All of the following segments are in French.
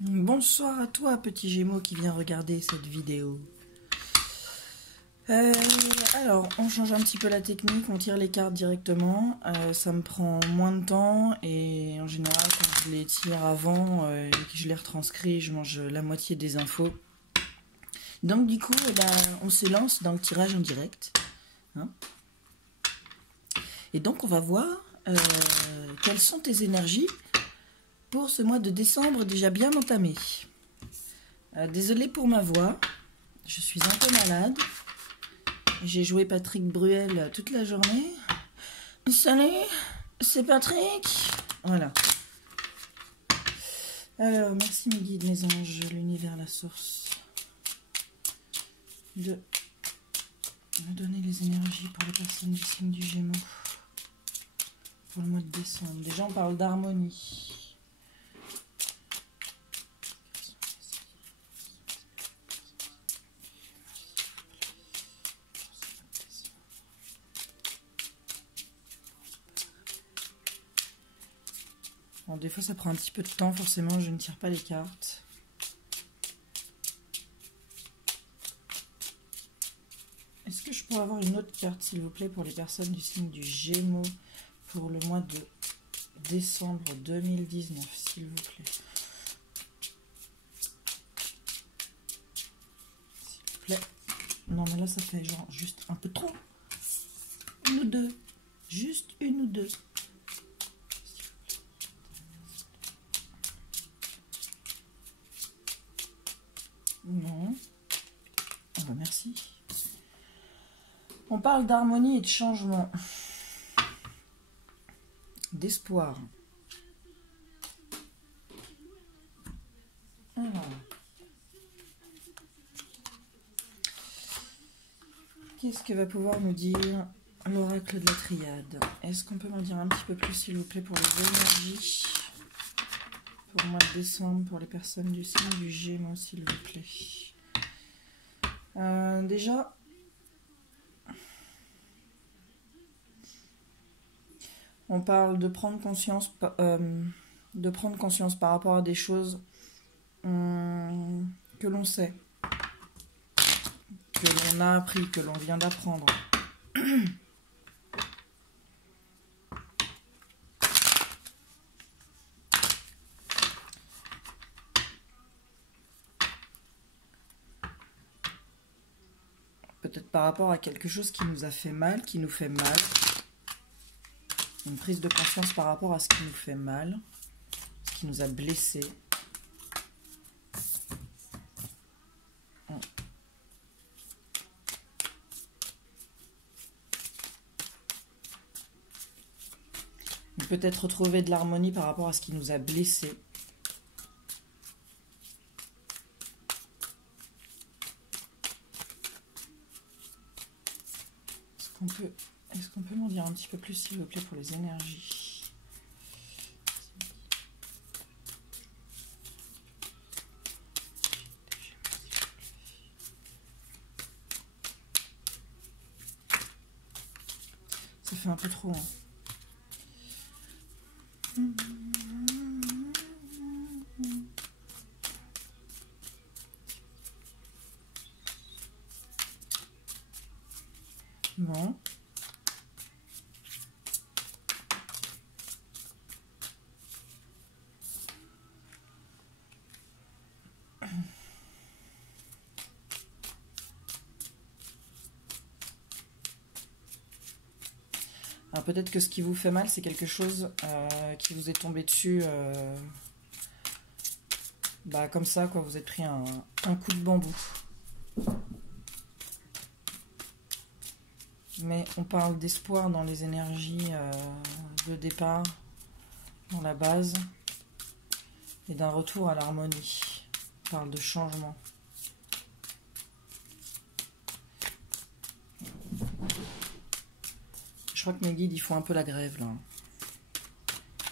Bonsoir à toi, petit Gémeaux qui vient regarder cette vidéo. Alors, on change un petit peu la technique, on tire les cartes directement. Ça me prend moins de temps et en général, quand je les tire avant et que je les retranscris, je mange la moitié des infos. Donc du coup, on se lance dans le tirage en direct. Hein, et donc, on va voir quelles sont tes énergies pour ce mois de décembre déjà bien entamé. Désolée pour ma voix, je suis un peu malade. J'ai joué Patrick Bruel toute la journée. Salut, c'est Patrick. Voilà. Alors, merci mes guides, mes anges, l'univers, la source, de me donner les énergies pour les personnes du signe du Gémeaux pour le mois de décembre. Déjà, on parle d'harmonie. Bon, des fois, ça prend un petit peu de temps, forcément, je ne tire pas les cartes. Est-ce que je pourrais avoir une autre carte, s'il vous plaît, pour les personnes du signe du Gémeaux pour le mois de décembre 2019, s'il vous plaît. S'il vous plaît. Non, mais là, ça fait genre juste un peu trop. Une ou deux. Juste une ou deux. Non. Ah bah merci. On parle d'harmonie et de changement. D'espoir. Alors. Qu'est-ce que va pouvoir nous dire l'oracle de la triade? Est-ce qu'on peut m'en dire un petit peu plus, s'il vous plaît, pour les énergies pour le mois de décembre, pour les personnes du signe du Gémeaux, s'il vous plaît. Déjà, on parle de prendre conscience par rapport à des choses que l'on sait, que l'on a appris, que l'on vient d'apprendre. Peut-être par rapport à quelque chose qui nous a fait mal, qui nous fait mal. Une prise de conscience par rapport à ce qui nous fait mal, ce qui nous a blessés. Peut-être retrouver de l'harmonie par rapport à ce qui nous a blessés. Est-ce qu'on peut m'en dire un petit peu plus, s'il vous plaît, pour les énergies? Ça fait un peu trop, hein. Bon. Alors peut-être que ce qui vous fait mal, c'est quelque chose qui vous est tombé dessus comme ça, quoi. Vous êtes pris un coup de bambou. Mais on parle d'espoir dans les énergies de départ, dans la base, et d'un retour à l'harmonie. On parle de changement. Je crois que mes guides, ils font un peu la grève, là.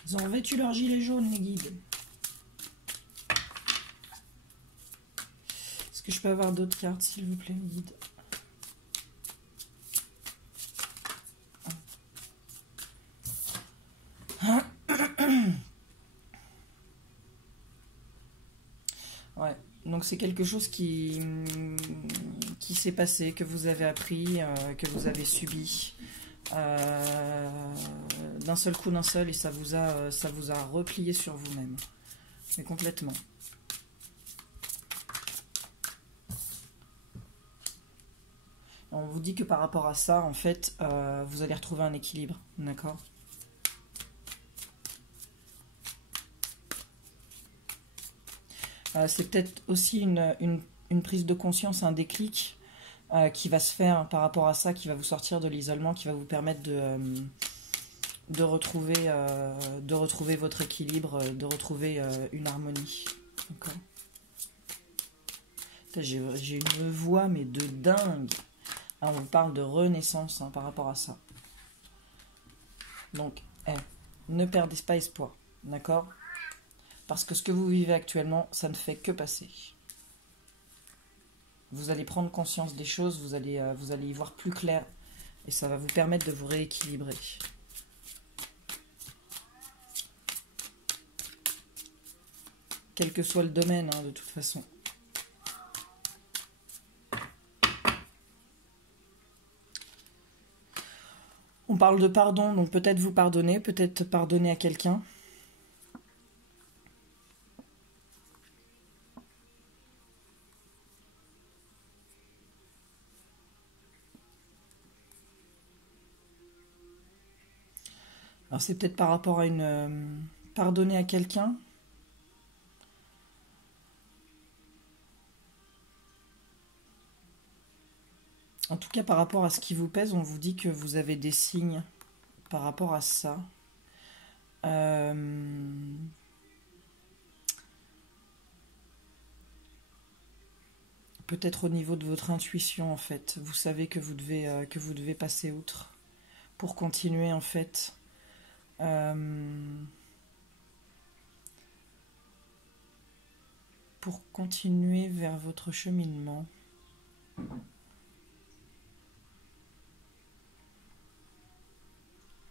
Ils ont revêtu leur gilet jaune, mes guides. Est-ce que je peux avoir d'autres cartes, s'il vous plaît, mes guides? Ouais. Donc c'est quelque chose qui s'est passé, que vous avez appris, que vous avez subi d'un seul coup, d'un seul, et ça vous a replié sur vous-même. Mais complètement. On vous dit que par rapport à ça, en fait, vous allez retrouver un équilibre, d'accord? C'est peut-être aussi une prise de conscience, un déclic qui va se faire par rapport à ça, qui va vous sortir de l'isolement, qui va vous permettre de retrouver votre équilibre, de retrouver une harmonie. D'accord. J'ai une voix, mais de dingue. On vous parle de renaissance par rapport à ça. Donc, ne perdez pas espoir, d'accord? Parce que ce que vous vivez actuellement, ça ne fait que passer. Vous allez prendre conscience des choses, vous allez y voir plus clair, et ça va vous permettre de vous rééquilibrer. Quel que soit le domaine, de toute façon. On parle de pardon, donc peut-être vous pardonner, peut-être pardonner à quelqu'un. Alors c'est peut-être par rapport à pardonner à quelqu'un. En tout cas, par rapport à ce qui vous pèse, on vous dit que vous avez des signes par rapport à ça. Peut-être au niveau de votre intuition, en fait. Vous savez que vous devez passer outre pour continuer, en fait. Pour continuer vers votre cheminement.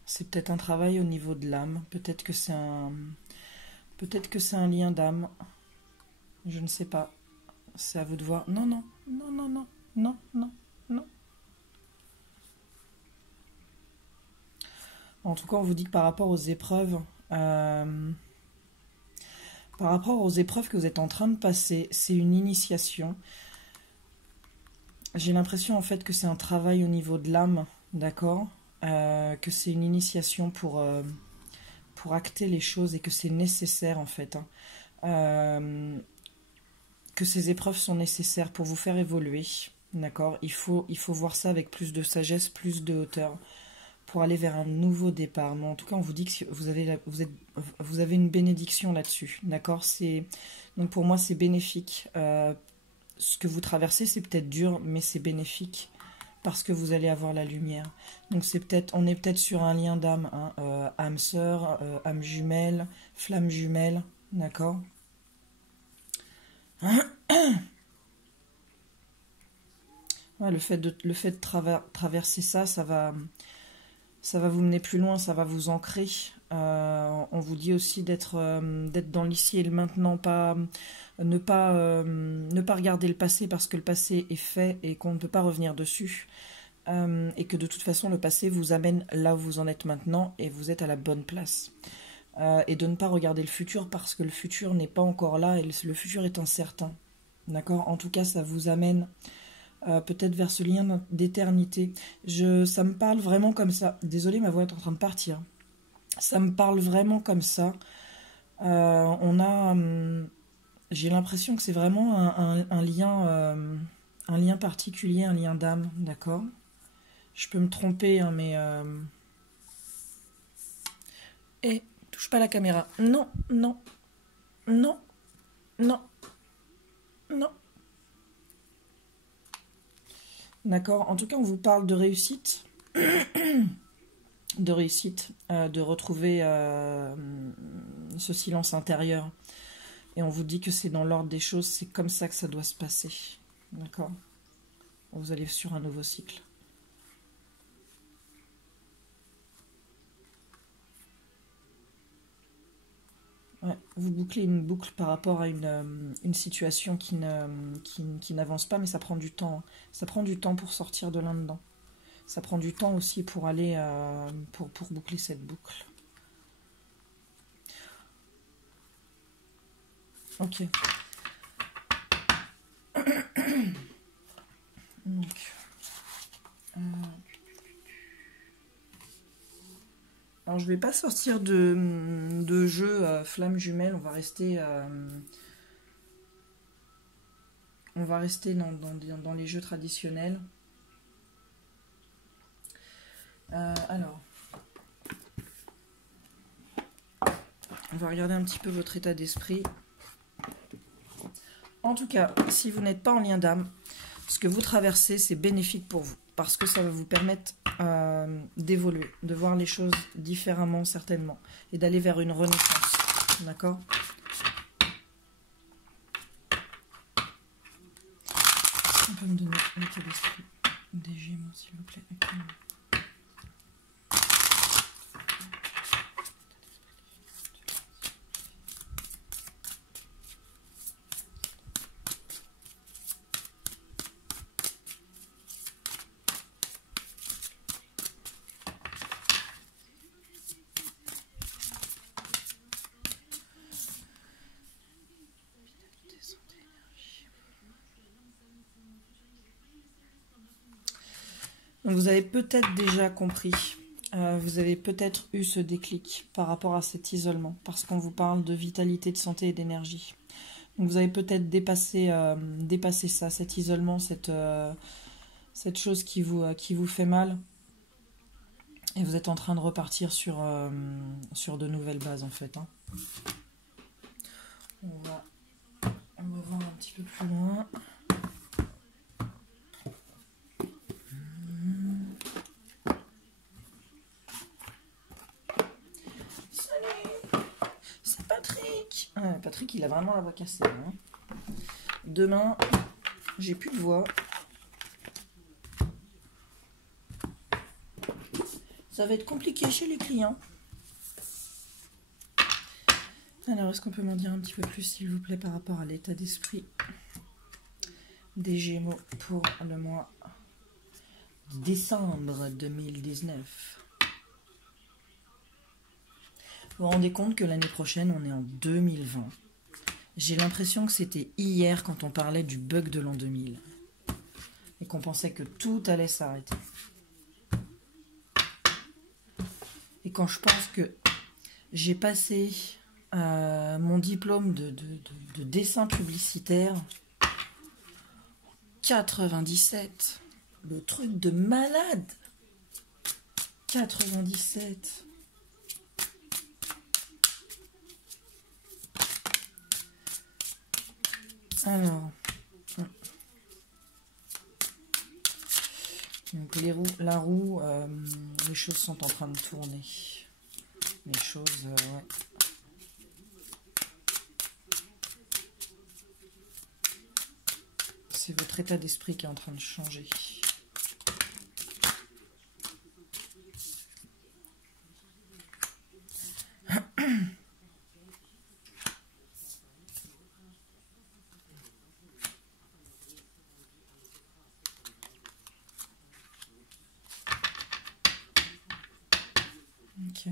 C'est peut-être un travail au niveau de l'âme. Peut-être que c'est un lien d'âme. Je ne sais pas. C'est à vous de voir. Non, non, non, non, non, non, non, non. En tout cas, on vous dit que par rapport aux épreuves, que vous êtes en train de passer, c'est une initiation. J'ai l'impression en fait que c'est un travail au niveau de l'âme, d'accord, que c'est une initiation pour acter les choses et que c'est nécessaire en fait. Que ces épreuves sont nécessaires pour vous faire évoluer, d'accord. Il faut voir ça avec plus de sagesse, plus de hauteur, pour aller vers un nouveau départ. Mais en tout cas, on vous dit que vous avez une bénédiction là-dessus, d'accord. Donc pour moi, c'est bénéfique. Ce que vous traversez, c'est peut-être dur, mais c'est bénéfique parce que vous allez avoir la lumière. Donc on est peut-être sur un lien d'âme, âme sœur, âme jumelle, flamme jumelle, d'accord. Ouais, le fait de traverser ça va vous mener plus loin, ça va vous ancrer. On vous dit aussi d'être dans l'ici et le maintenant, ne pas regarder le passé parce que le passé est fait et qu'on ne peut pas revenir dessus. Et que de toute façon, le passé vous amène là où vous en êtes maintenant et vous êtes à la bonne place. Et de ne pas regarder le futur parce que le futur n'est pas encore là et le futur est incertain. D'accord ? En tout cas, ça vous amène peut-être vers ce lien d'éternité. Ça me parle vraiment comme ça. Désolée, ma voix est en train de partir. Ça me parle vraiment comme ça. J'ai l'impression que c'est vraiment un lien particulier, un lien d'âme, d'accord ? Je peux me tromper, mais... touche pas la caméra. Non, non, non, non, non. D'accord. En tout cas, on vous parle de réussite. De retrouver ce silence intérieur. Et on vous dit que c'est dans l'ordre des choses, c'est comme ça que ça doit se passer. D'accord. Vous allez sur un nouveau cycle. Ouais, vous bouclez une boucle par rapport à une situation qui n'avance pas, mais ça prend du temps, hein. Ça prend du temps pour sortir de là-dedans. Ça prend du temps aussi pour aller pour boucler cette boucle. Ok. Donc, alors je vais pas sortir de jeu flamme jumelle, on va rester dans les jeux traditionnels. Alors, on va regarder un petit peu votre état d'esprit. En tout cas, si vous n'êtes pas en lien d'âme, ce que vous traversez, c'est bénéfique pour vous. Parce que ça va vous permettre d'évoluer, de voir les choses différemment certainement. Et d'aller vers une renaissance. D'accord ? On peut me donner l'état d'esprit des Gémeaux, s'il vous plaît. Donc vous avez peut-être déjà compris, vous avez peut-être eu ce déclic par rapport à cet isolement, parce qu'on vous parle de vitalité, de santé et d'énergie. Donc vous avez peut-être dépassé ça, cet isolement, cette chose qui vous fait mal, et vous êtes en train de repartir sur de nouvelles bases en fait. Hein. On va voir un petit peu plus loin. Patrick, il a vraiment la voix cassée. Hein. Demain, j'ai plus de voix. Ça va être compliqué chez les clients. Alors, est-ce qu'on peut m'en dire un petit peu plus, s'il vous plaît, par rapport à l'état d'esprit des Gémeaux pour le mois de décembre 2019 ? Vous vous rendez compte que l'année prochaine, on est en 2020. J'ai l'impression que c'était hier quand on parlait du bug de l'an 2000. Et qu'on pensait que tout allait s'arrêter. Et quand je pense que j'ai passé mon diplôme de dessin publicitaire en 97, le truc de malade. 97. Alors, donc la roue, les choses sont en train de tourner. Les choses, ouais. C'est votre état d'esprit qui est en train de changer. Ok.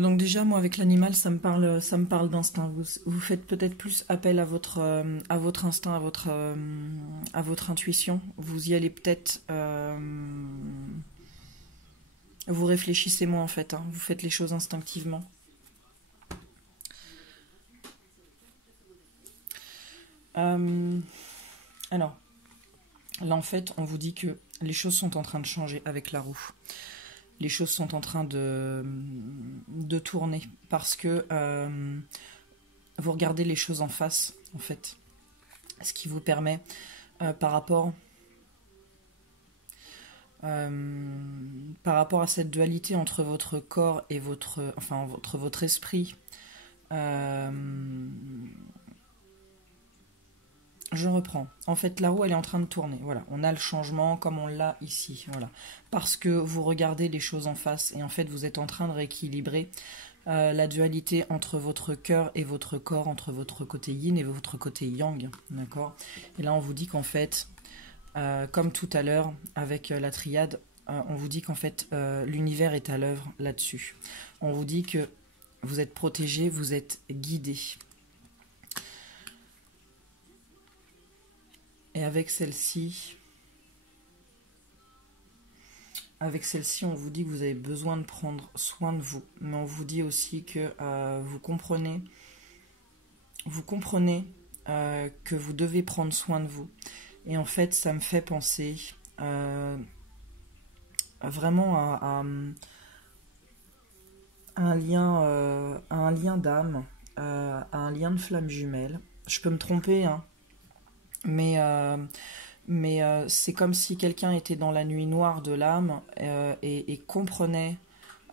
Donc déjà, moi, avec l'animal, ça me parle d'instinct. Vous faites peut-être plus appel à votre instinct, à votre intuition. Vous y allez peut-être... vous réfléchissez moins, en fait. Hein. Vous faites les choses instinctivement. Alors, là, en fait, on vous dit que les choses sont en train de changer avec la roue. Les choses sont en train de tourner parce que vous regardez les choses en face, en fait. Ce qui vous permet, par rapport à cette dualité entre votre corps et votre esprit, Je reprends. En fait, la roue, elle est en train de tourner. Voilà, on a le changement comme on l'a ici. Voilà, parce que vous regardez les choses en face et en fait, vous êtes en train de rééquilibrer la dualité entre votre cœur et votre corps, entre votre côté yin et votre côté yang. D'accord. Et là, on vous dit qu'en fait, comme tout à l'heure avec la triade, on vous dit qu'en fait, l'univers est à l'œuvre là-dessus. On vous dit que vous êtes protégé, vous êtes guidé. Et avec celle-ci, on vous dit que vous avez besoin de prendre soin de vous. Mais on vous dit aussi que vous comprenez que vous devez prendre soin de vous. Et en fait, ça me fait penser vraiment à un lien d'âme, à un lien de flamme jumelle. Je peux me tromper, hein, mais c'est comme si quelqu'un était dans la nuit noire de l'âme et comprenait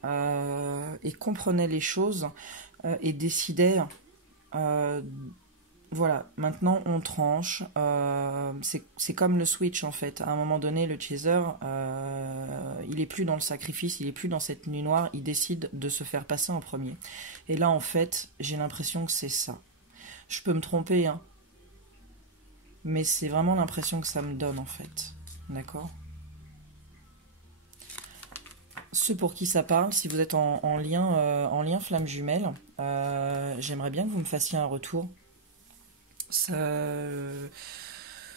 les choses et décidait voilà, maintenant on tranche. C'est comme le switch en fait. À un moment donné, le chaser, il est plus dans le sacrifice, il est plus dans cette nuit noire. Il décide de se faire passer en premier. Et là, en fait, j'ai l'impression que c'est ça. Je peux me tromper, hein, mais c'est vraiment l'impression que ça me donne en fait. D'accord ? Ceux pour qui ça parle, si vous êtes en lien flamme jumelle, j'aimerais bien que vous me fassiez un retour.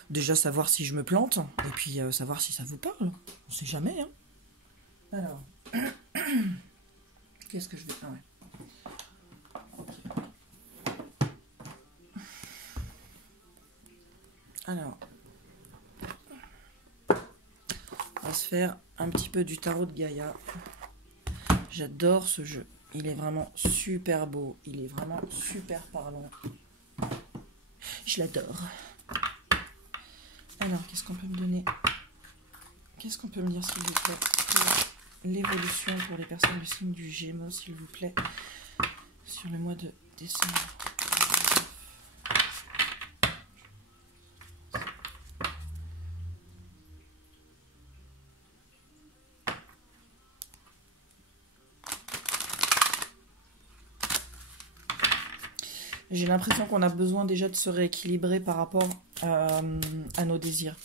Déjà savoir si je me plante, et puis savoir si ça vous parle. On sait jamais, hein. Alors, qu'est-ce que je vais... Ah ouais. Okay. Alors, on va se faire un petit peu du tarot de Gaïa. J'adore ce jeu. Il est vraiment super beau. Il est vraiment super parlant. Je l'adore. Alors, qu'est-ce qu'on peut me donner? Qu'est-ce qu'on peut me dire, s'il vous plaît, pour l'évolution pour les personnes du signe du Gémeaux, s'il vous plaît, sur le mois de décembre? J'ai l'impression qu'on a besoin déjà de se rééquilibrer par rapport à nos désirs.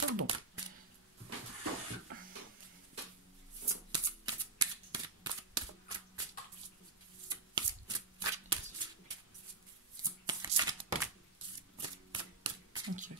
Pardon. Ok.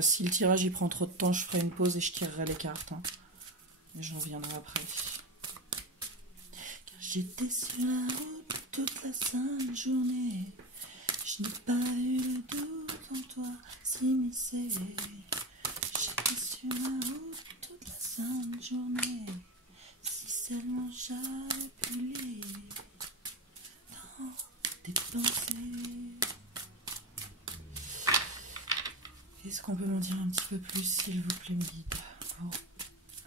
Si le tirage il prend trop de temps, je ferai une pause et je tirerai les cartes. Hein. Mais j'en reviendrai après. Car j'étais sur la route toute la sainte journée. Je n'ai pas eu le doute en toi s'immiscer. J'étais sur la route toute la sainte journée. Si seulement j'avais pu lire dans tes pensées. Est-ce qu'on peut m'en dire un petit peu plus, s'il vous plaît, me guide, pour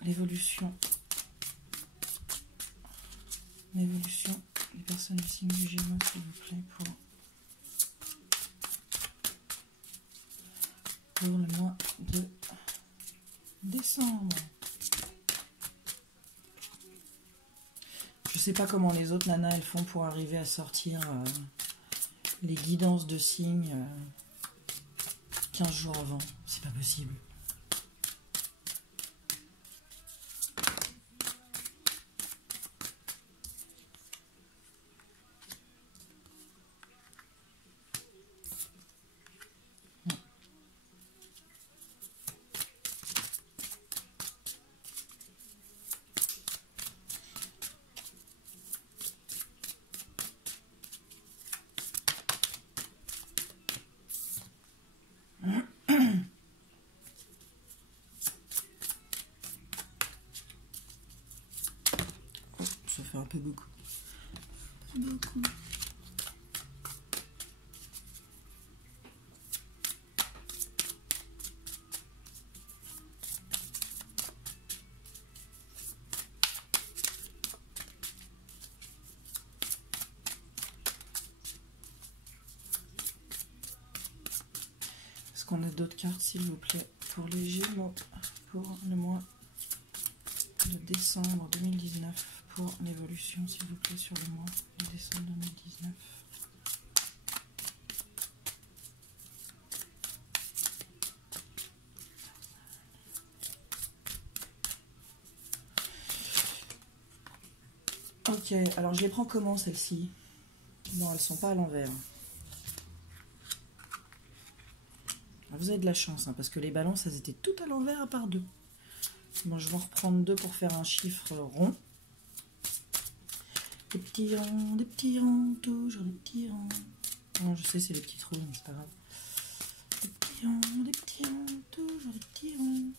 l'évolution des personnes du signe du Gémeaux, s'il vous plaît, pour le mois de décembre. Je sais pas comment les autres nanas elles font pour arriver à sortir les guidances de signes 15 jours avant, c'est pas possible. beaucoup. Pas beaucoup. Est-ce qu'on a d'autres cartes, s'il vous plaît, pour les Gémeaux, pour le mois de décembre 2019, pour l'évolution, s'il vous plaît, sur le mois de décembre 2019. Ok, alors je les prends comment, celles-ci? Non, elles sont pas à l'envers. Vous avez de la chance, hein, parce que les balances, elles étaient toutes à l'envers à part deux. Bon, je vais en reprendre deux pour faire un chiffre rond. Des petits ronds, toujours des petits ronds. Non, je sais, c'est les petits trous, mais c'est pas grave. Des petits ronds, toujours des petits ronds.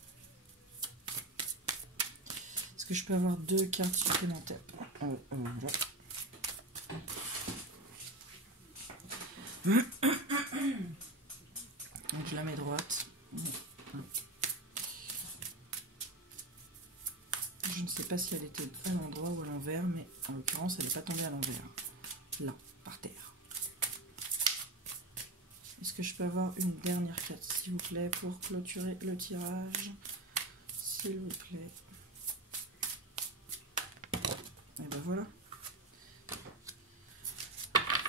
Est-ce que je peux avoir deux cartes supplémentaires? Voilà. Donc je la mets droite. Je ne sais pas si elle était à l'endroit ou à l'envers, mais en l'occurrence, elle n'est pas tombée à l'envers. Là, par terre. Est-ce que je peux avoir une dernière carte, s'il vous plaît, pour clôturer le tirage? S'il vous plaît. Et ben voilà.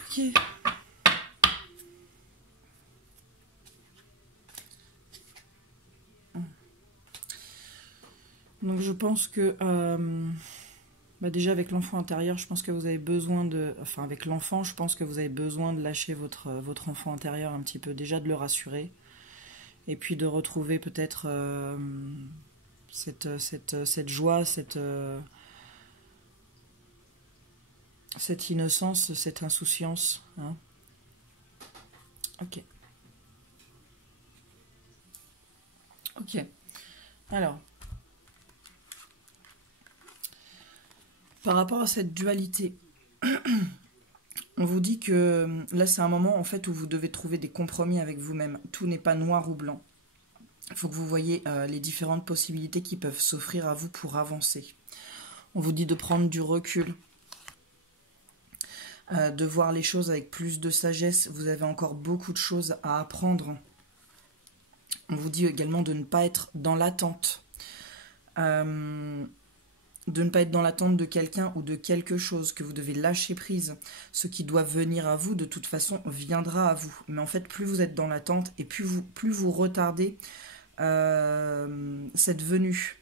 Ok. Donc je pense que déjà avec l'enfant intérieur, je pense que vous avez besoin de... Enfin avec l'enfant, je pense que vous avez besoin de lâcher votre enfant intérieur un petit peu. Déjà de le rassurer. Et puis de retrouver peut-être cette joie, cette innocence, cette insouciance. Hein. Ok. Ok. Alors... Par rapport à cette dualité, on vous dit que là c'est un moment en fait où vous devez trouver des compromis avec vous-même. Tout n'est pas noir ou blanc. Il faut que vous voyez les différentes possibilités qui peuvent s'offrir à vous pour avancer. On vous dit de prendre du recul, de voir les choses avec plus de sagesse. Vous avez encore beaucoup de choses à apprendre. On vous dit également de ne pas être dans l'attente. De ne pas être dans l'attente de quelqu'un ou de quelque chose, que vous devez lâcher prise. Ce qui doit venir à vous, de toute façon, viendra à vous. Mais en fait, plus vous êtes dans l'attente et plus vous retardez cette venue.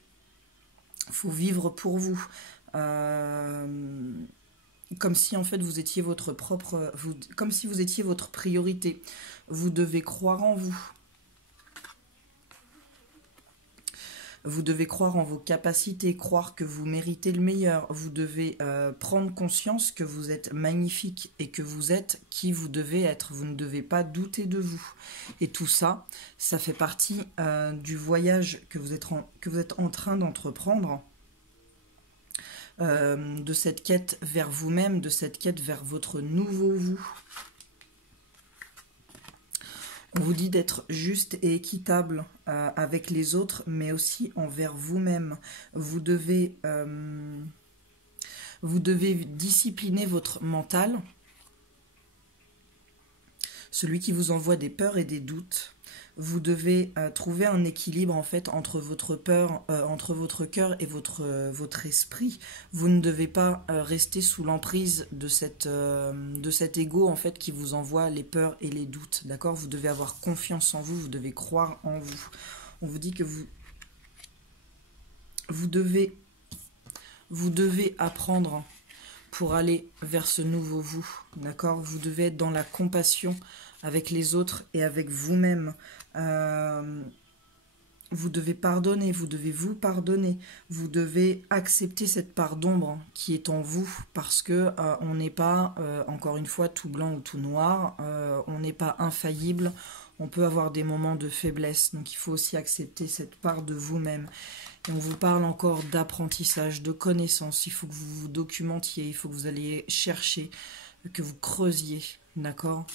Il faut vivre pour vous. Comme si en fait vous étiez votre propre... comme si vous étiez votre priorité. Vous devez croire en vous. Vous devez croire en vos capacités, croire que vous méritez le meilleur. Vous devez prendre conscience que vous êtes magnifique et que vous êtes qui vous devez être. Vous ne devez pas douter de vous. Et tout ça, ça fait partie du voyage que vous êtes en train d'entreprendre, de cette quête vers vous-même, de cette quête vers votre nouveau vous. On vous dit d'être juste et équitable avec les autres, mais aussi envers vous-même. Vous devez discipliner votre mental, celui qui vous envoie des peurs et des doutes. Vous devez trouver un équilibre en fait entre votre peur, entre votre cœur et votre esprit. Vous ne devez pas rester sous l'emprise de cet ego en fait qui vous envoie les peurs et les doutes. D'accord ? Vous devez avoir confiance en vous. Vous devez croire en vous. On vous dit que vous devez apprendre pour aller vers ce nouveau vous. D'accord ? Vous devez être dans la compassion avec les autres et avec vous-même. Vous devez pardonner, vous devez vous pardonner, vous devez accepter cette part d'ombre qui est en vous, parce que on n'est pas, encore une fois, tout blanc ou tout noir, on n'est pas infaillible, On peut avoir des moments de faiblesse, donc il faut aussi accepter cette part de vous-même. Et on vous parle encore d'apprentissage, de connaissances. Il faut que vous vous documentiez, il faut que vous alliez chercher, que vous creusiez, d'accord?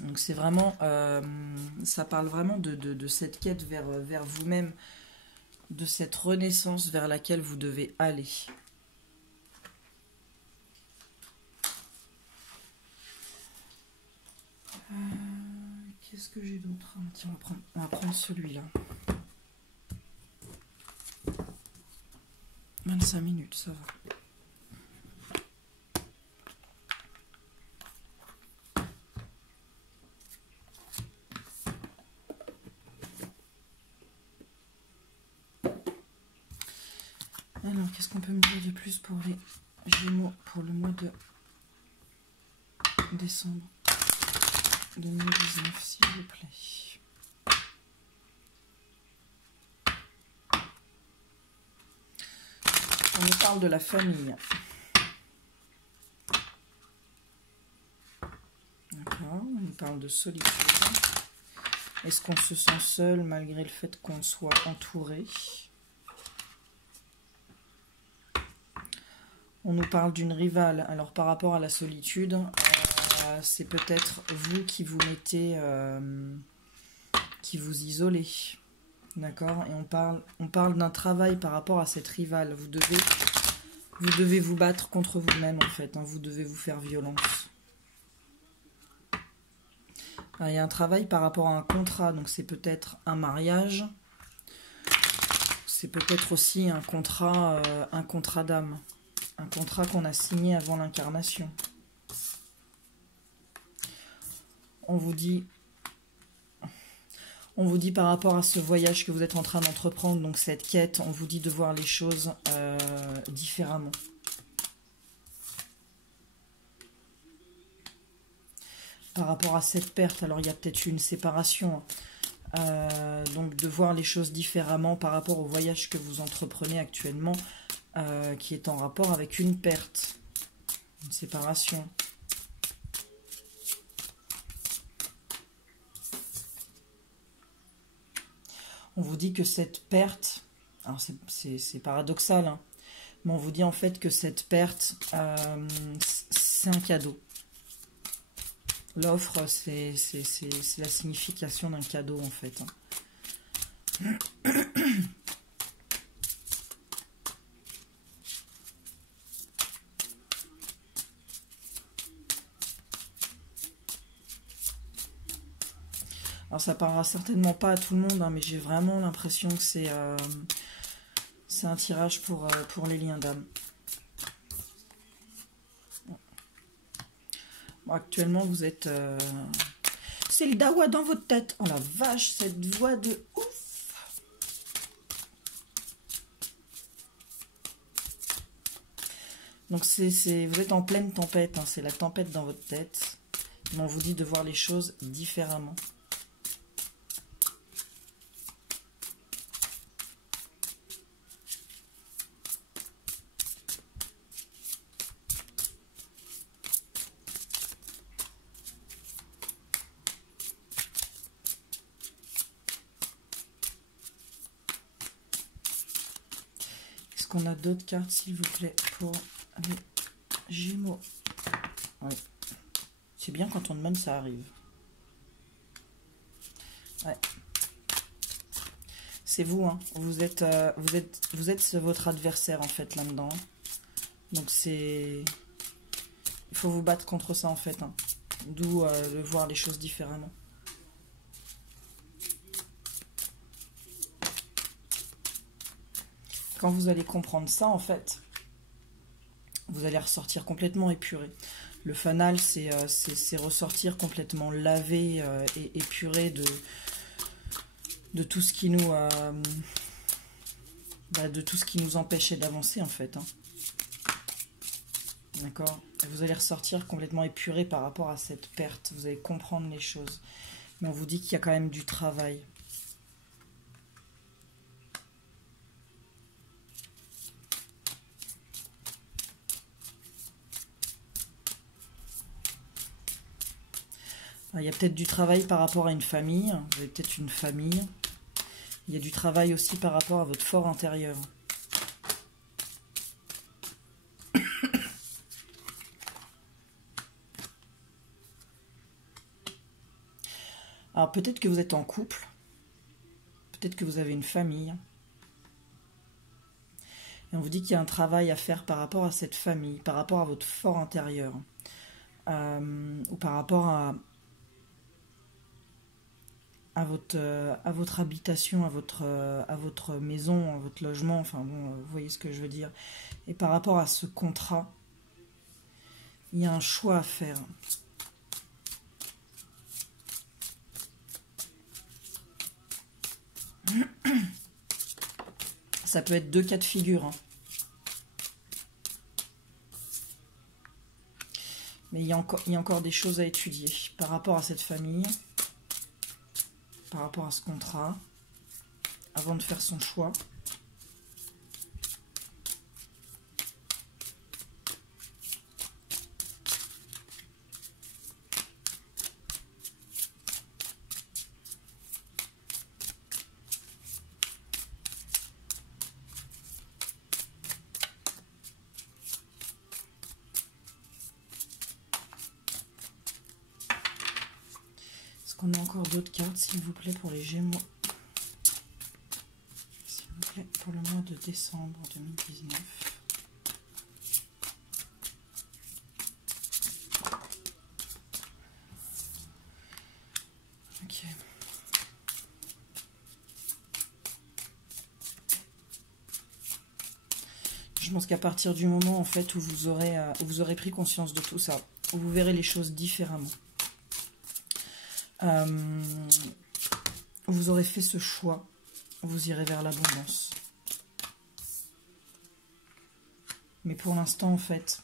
Donc c'est vraiment, ça parle vraiment de cette quête vers vous-même, de cette renaissance vers laquelle vous devez aller. Qu'est-ce que j'ai d'autre? Tiens, on va prendre celui-là. 25 minutes, ça va. Alors, qu'est-ce qu'on peut me dire de plus pour les Gémeaux pour le mois de décembre 2019, s'il vous plaît? On nous parle de la famille. D'accord, on nous parle de solitude. Est-ce qu'on se sent seul malgré le fait qu'on soit entouré? On nous parle d'une rivale. Alors par rapport à la solitude, c'est peut-être vous qui vous mettez, qui vous isolez. D'accord? Et on parle d'un travail par rapport à cette rivale. Vous devez vous battre contre vous-même en fait. Hein, vous devez vous faire violence. Alors, il y a un travail par rapport à un contrat. Donc c'est peut-être un mariage. C'est peut-être aussi un contrat d'âme. Un contrat qu'on a signé avant l'incarnation. On vous dit par rapport à ce voyage que vous êtes en train d'entreprendre, donc cette quête, on vous dit de voir les choses différemment. Par rapport à cette perte, alors il y a peut-être eu une séparation, donc de voir les choses différemment par rapport au voyage que vous entreprenez actuellement, qui est en rapport avec une perte, une séparation. On vous dit que cette perte, alors c'est paradoxal, hein, mais on vous dit en fait que cette perte, c'est un cadeau. L'offre, c'est la signification d'un cadeau en fait. Hein. Alors ça parlera certainement pas à tout le monde, hein, mais j'ai vraiment l'impression que c'est un tirage pour les liens d'âme. Bon, actuellement vous êtes... C'est le dawa dans votre tête. Oh la vache, cette voix de ouf. Donc vous êtes en pleine tempête, hein, c'est la tempête dans votre tête. Mais on vous dit de voir les choses différemment. On a d'autres cartes, s'il vous plaît, pour les Gémeaux. Oui. C'est bien quand on demande, ça arrive. Ouais. C'est vous, hein. Vous êtes votre adversaire, en fait, là-dedans. Donc, c'est... Il faut vous battre contre ça, en fait. Hein. D'où de voir les choses différemment. Quand vous allez comprendre ça, en fait, vous allez ressortir complètement épuré. Le fanal, c'est ressortir complètement lavé et épuré de tout ce qui nous empêchait d'avancer, en fait. Hein. D'accord? Vous allez ressortir complètement épuré par rapport à cette perte. Vous allez comprendre les choses. Mais on vous dit qu'il y a quand même du travail. Il y a peut-être du travail par rapport à une famille. Vous avez peut-être une famille. Il y a du travail aussi par rapport à votre fort intérieur. Alors peut-être que vous êtes en couple. Peut-être que vous avez une famille. Et on vous dit qu'il y a un travail à faire par rapport à cette famille, par rapport à votre fort intérieur. Ou par rapport à votre habitation, à votre maison, à votre logement, enfin bon, vous voyez ce que je veux dire. Et par rapport à ce contrat, il y a un choix à faire. Ça peut être deux cas de figure. Hein. Mais il y a encore des choses à étudier par rapport à cette famille, par rapport à ce contrat, avant de faire son choix. Est-ce qu'on a encore d'autres cartes, s'il vous plaît, pour les Gémeaux? S'il vous plaît, pour le mois de décembre 2019. Ok. Je pense qu'à partir du moment, en fait, où vous aurez pris conscience de tout ça, où vous verrez les choses différemment. Vous aurez fait ce choix, vous irez vers l'abondance. Mais pour l'instant, en fait,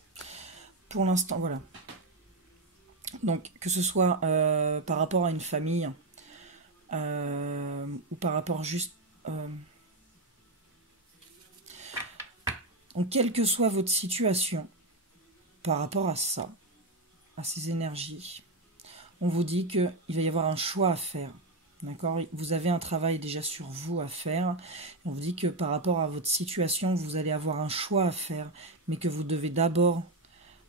voilà. Donc, que ce soit par rapport à une famille, ou par rapport juste... donc, quelle que soit votre situation, par rapport à ça, à ces énergies, on vous dit qu'il va y avoir un choix à faire. D'accord? Vous avez un travail déjà sur vous à faire. On vous dit que par rapport à votre situation, vous allez avoir un choix à faire, mais que vous devez d'abord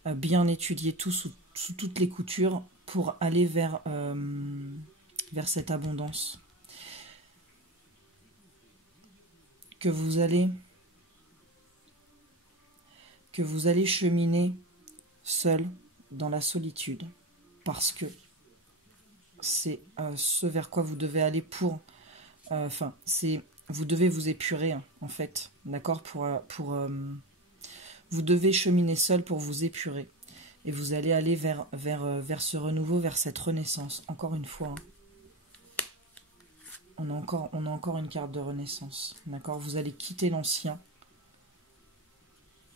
bien étudier tout sous toutes les coutures pour aller vers cette abondance. Que vous allez cheminer seul dans la solitude, parce que c'est ce vers quoi vous devez aller pour... vous devez vous épurer, hein, en fait, d'accord, vous devez cheminer seul pour vous épurer. Et vous allez aller vers ce renouveau, vers cette renaissance. Encore une fois, hein. On a encore une carte de renaissance, d'accord. Vous allez quitter l'ancien.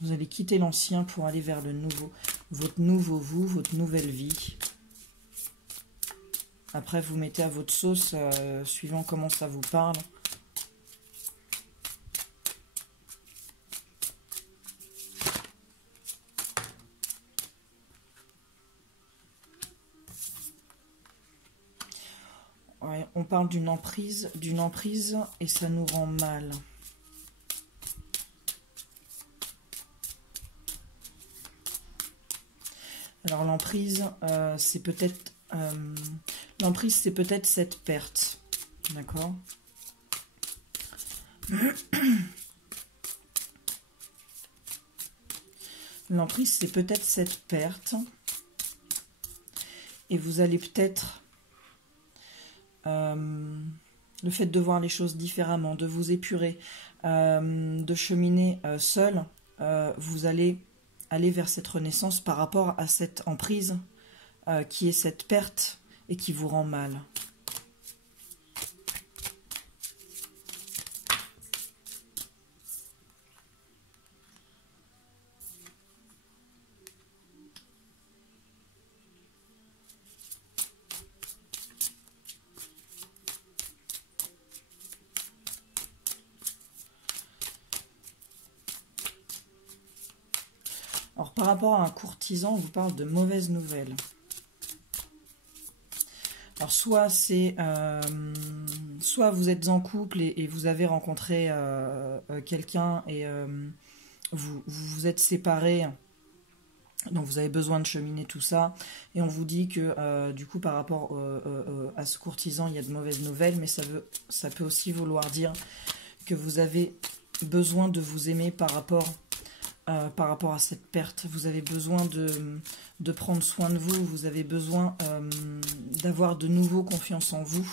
Vous allez quitter l'ancien pour aller vers le nouveau. Votre nouveau vous, votre nouvelle vie. Après, vous mettez à votre sauce, suivant comment ça vous parle. Ouais, on parle d'une emprise et ça nous rend mal. Alors l'emprise, c'est peut-être... l'emprise, c'est peut-être cette perte, d'accord. L'emprise, c'est peut-être cette perte. Et vous allez peut-être... le fait de voir les choses différemment, de vous épurer, de cheminer seul, vous allez aller vers cette renaissance par rapport à cette emprise qui est cette perte et qui vous rend mal. Alors, par rapport à un courtisan, on vous parle de mauvaises nouvelles. Alors, soit soit vous êtes en couple et vous avez rencontré quelqu'un et vous êtes séparés, donc vous avez besoin de cheminer tout ça, et on vous dit que du coup par rapport à ce courtisan, il y a de mauvaises nouvelles, mais ça peut aussi vouloir dire que vous avez besoin de vous aimer par rapport à cette perte. Vous avez besoin de prendre soin de vous, vous avez besoin d'avoir de nouveau confiance en vous.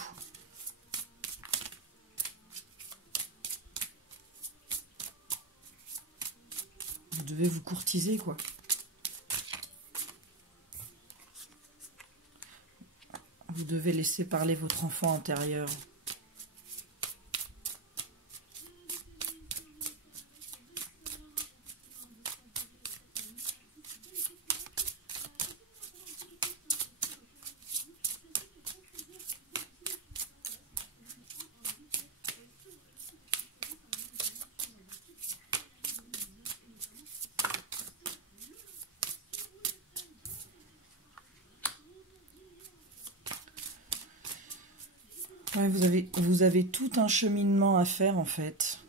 Vous devez vous courtiser, quoi. Vous devez laisser parler votre enfant intérieur. Ouais, vous avez tout un cheminement à faire en fait.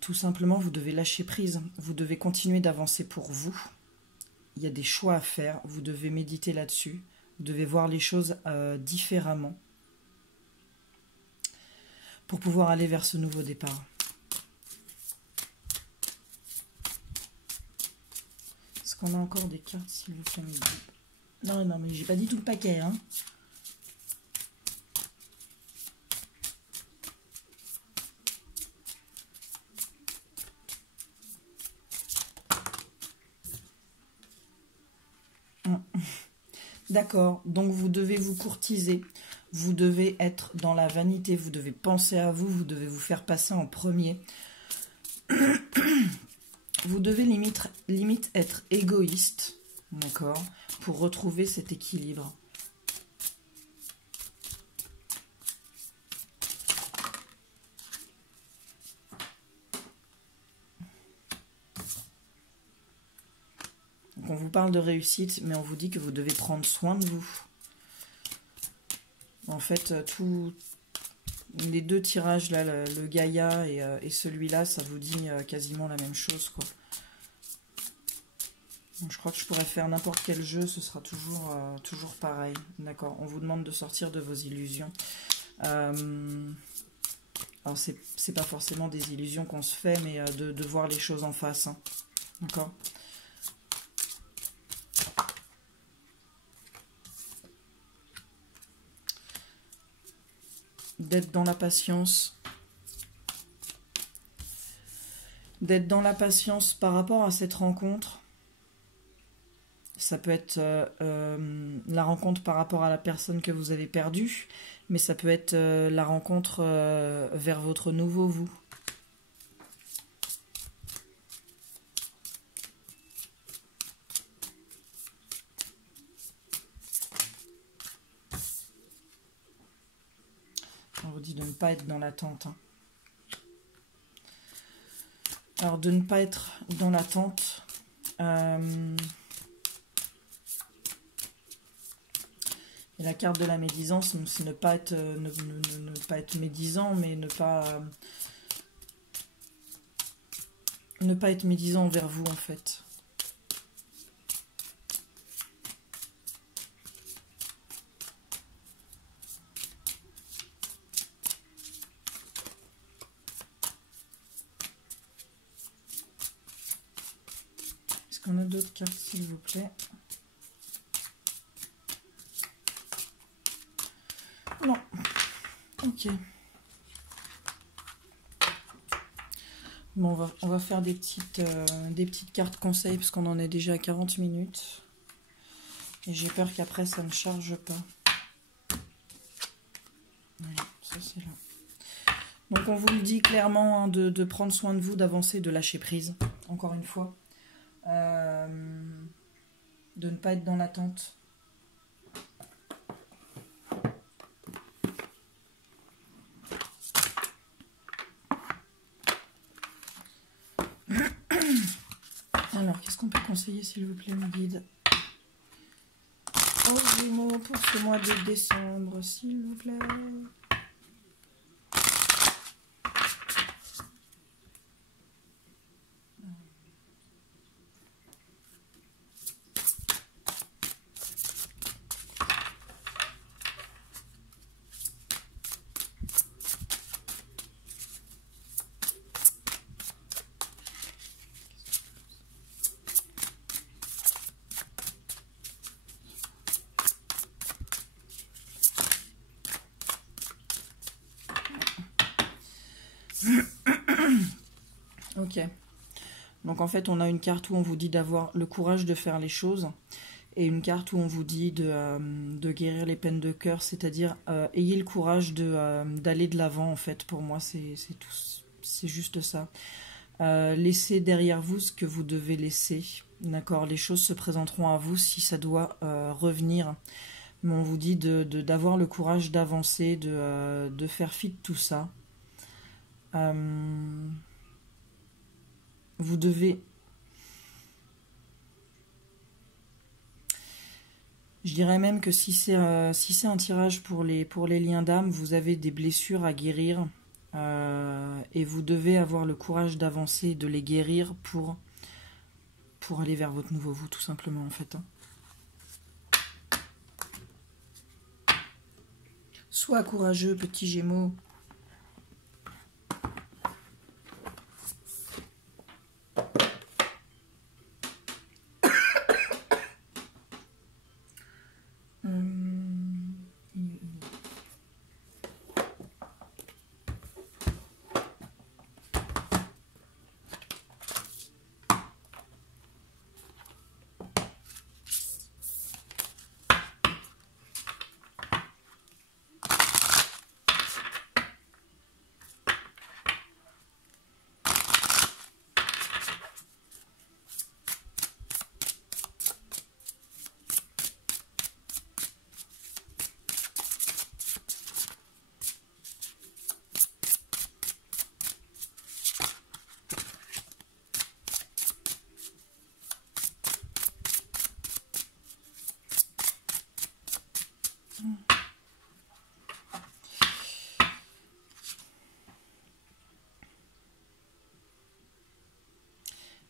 Tout simplement, vous devez lâcher prise. Vous devez continuer d'avancer pour vous. Il y a des choix à faire. Vous devez méditer là-dessus. Vous devez voir les choses différemment pour pouvoir aller vers ce nouveau départ. Est-ce qu'on a encore des cartes, s'il vous plaît? Non, non, mais j'ai pas dit tout le paquet, hein. D'accord, donc vous devez vous courtiser, vous devez être dans la vanité, vous devez penser à vous, vous devez vous faire passer en premier. Vous devez limite être égoïste, d'accord, pour retrouver cet équilibre. Donc on vous parle de réussite, mais on vous dit que vous devez prendre soin de vous. En fait, les deux tirages, là, le Gaïa et celui-là, ça vous dit quasiment la même chose, quoi. Donc, je crois que je pourrais faire n'importe quel jeu, ce sera toujours pareil. D'accord, on vous demande de sortir de vos illusions. Alors, c'est pas forcément des illusions qu'on se fait, mais de voir les choses en face. Hein. D'accord ? D'être dans la patience. D'être dans la patience par rapport à cette rencontre. Ça peut être la rencontre par rapport à la personne que vous avez perdue, mais ça peut être la rencontre vers votre nouveau vous. On vous dit de ne pas être dans l'attente. Hein. Alors, de ne pas être dans l'attente... Et la carte de la médisance, c'est ne pas être médisant, mais ne pas être médisant envers vous, en fait. Est-ce qu'on a d'autres cartes, s'il vous plaît ? Non. Ok. Bon, on va faire des petites cartes conseils parce qu'on en est déjà à 40 minutes. Et j'ai peur qu'après ça ne charge pas. Voilà, ça c'est là. Donc on vous le dit clairement hein, de prendre soin de vous, d'avancer, de lâcher prise. Encore une fois. De ne pas être dans l'attente. Alors, qu'est-ce qu'on peut conseiller, s'il vous plaît, mon guide? aux Gémeaux pour ce mois de décembre, s'il vous plaît. Ok. Donc en fait, on a une carte où on vous dit d'avoir le courage de faire les choses et une carte où on vous dit de guérir les peines de cœur, c'est-à-dire ayez le courage d'aller de l'avant en fait. Pour moi, c'est tout, c'est juste ça. Laissez derrière vous ce que vous devez laisser. D'accord, les choses se présenteront à vous si ça doit revenir. Mais on vous dit d'avoir le courage d'avancer, de faire fi de tout ça. Vous devez... Je dirais même que si c'est un tirage pour les liens d'âme, vous avez des blessures à guérir et vous devez avoir le courage d'avancer, de les guérir pour aller vers votre nouveau vous, tout simplement, en fait. Sois courageux, petit Gémeaux.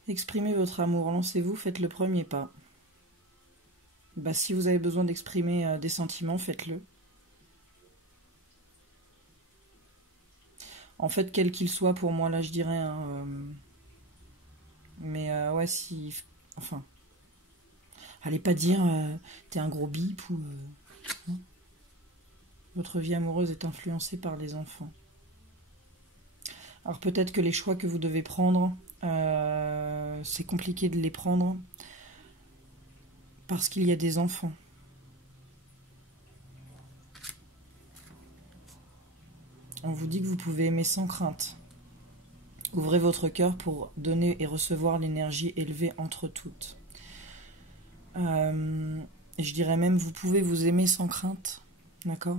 Exprimez votre amour, lancez-vous, faites le premier pas. Bah, si vous avez besoin d'exprimer des sentiments, faites-le. En fait, quel qu'il soit, pour moi, là, je dirais... Hein, mais ouais, si... Enfin... Allez pas dire t'es un gros bip ou... Hein. Votre vie amoureuse est influencée par les enfants. Alors peut-être que les choix que vous devez prendre, c'est compliqué de les prendre parce qu'il y a des enfants. On vous dit que vous pouvez aimer sans crainte. Ouvrez votre cœur pour donner et recevoir l'énergie élevée entre toutes. Je dirais même, vous pouvez vous aimer sans crainte. D'accord ?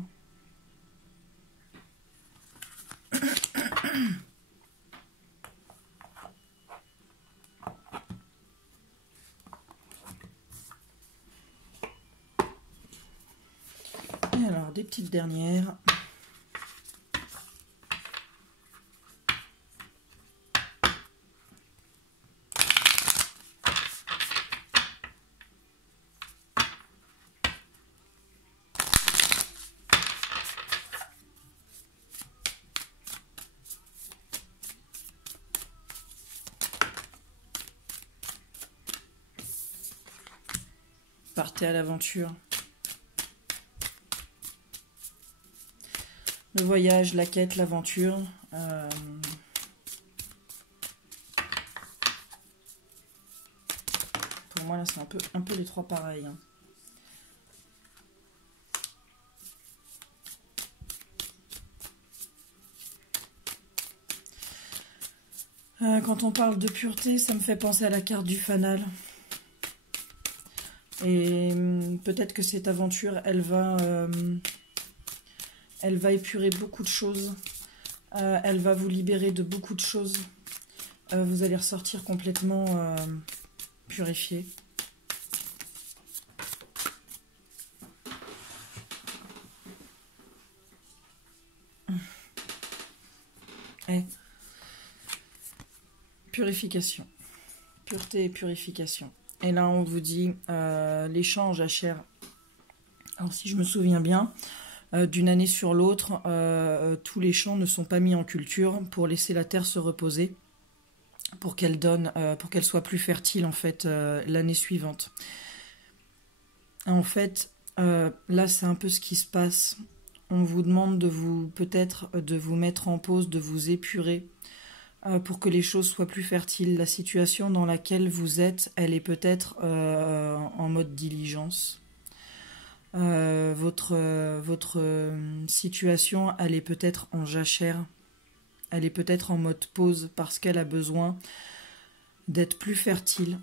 Et alors, des petites dernières. Partez à l'aventure. Le voyage, la quête, l'aventure. Pour moi, là, c'est un peu les trois pareils. Hein. Quand on parle de pureté, ça me fait penser à la carte du fanal. Et peut-être que cette aventure, elle va épurer beaucoup de choses. Elle va vous libérer de beaucoup de choses. Vous allez ressortir complètement purifié. Purification. Pureté et purification. Et là, on vous dit l'échange à chair. Alors, si je me souviens bien, d'une année sur l'autre, tous les champs ne sont pas mis en culture pour laisser la terre se reposer, pour qu'elle soit plus fertile en fait l'année suivante. En fait, là, c'est un peu ce qui se passe. On vous demande peut-être de vous mettre en pause, de vous épurer pour que les choses soient plus fertiles. La situation dans laquelle vous êtes, elle est peut-être en mode diligence. Votre situation, elle est peut-être en jachère. Elle est peut-être en mode pause parce qu'elle a besoin d'être plus fertile,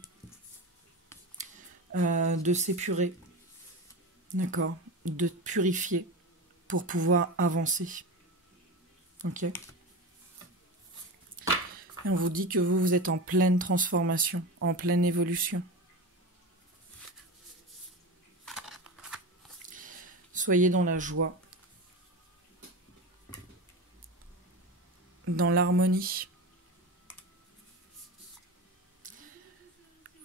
de s'épurer, d'accord, de purifier pour pouvoir avancer. Ok ? Et on vous dit que vous êtes en pleine transformation, en pleine évolution. Soyez dans la joie, dans l'harmonie.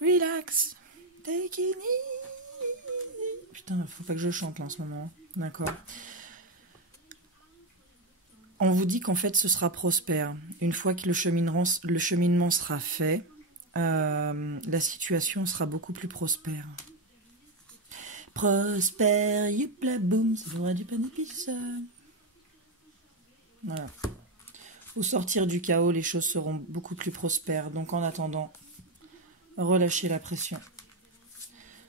Relax, take it easy. Putain, faut pas que je chante là en ce moment. D'accord. On vous dit qu'en fait ce sera prospère. Une fois que le cheminement sera fait, la situation sera beaucoup plus prospère. Prospère, youpla boum, ça faudra du pain d'épices. Voilà. Au sortir du chaos, les choses seront beaucoup plus prospères. Donc en attendant, relâchez la pression.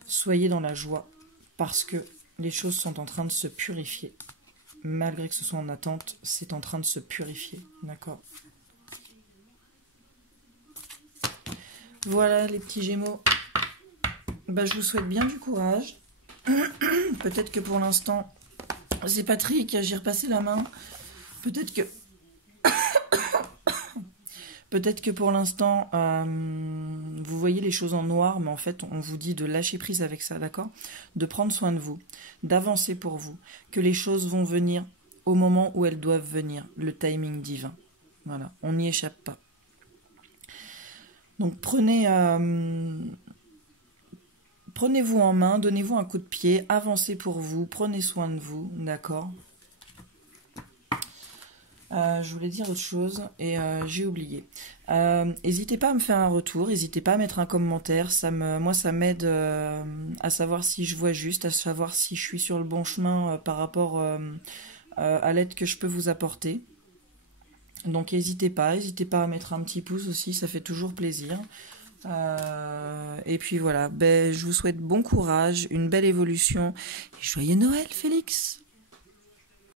Soyez dans la joie, parce que les choses sont en train de se purifier. Malgré que ce soit en attente, c'est en train de se purifier. D'accord ? Voilà les petits Gémeaux. Bah, je vous souhaite bien du courage. Peut-être que pour l'instant, c'est Patrick, j'ai repassé la main. Peut-être que pour l'instant, vous voyez les choses en noir, mais en fait, on vous dit de lâcher prise avec ça, d'accord ? De prendre soin de vous, d'avancer pour vous, que les choses vont venir au moment où elles doivent venir, le timing divin. Voilà, on n'y échappe pas. Donc prenez-vous en main, donnez-vous un coup de pied, avancez pour vous, prenez soin de vous, d'accord ? Je voulais dire autre chose et j'ai oublié. N'hésitez pas à me faire un retour, n'hésitez pas à mettre un commentaire. Moi, ça m'aide à savoir si je vois juste, à savoir si je suis sur le bon chemin par rapport à l'aide que je peux vous apporter. Donc, n'hésitez pas à mettre un petit pouce aussi, ça fait toujours plaisir. Et puis voilà, je vous souhaite bon courage, une belle évolution et joyeux Noël, Félix!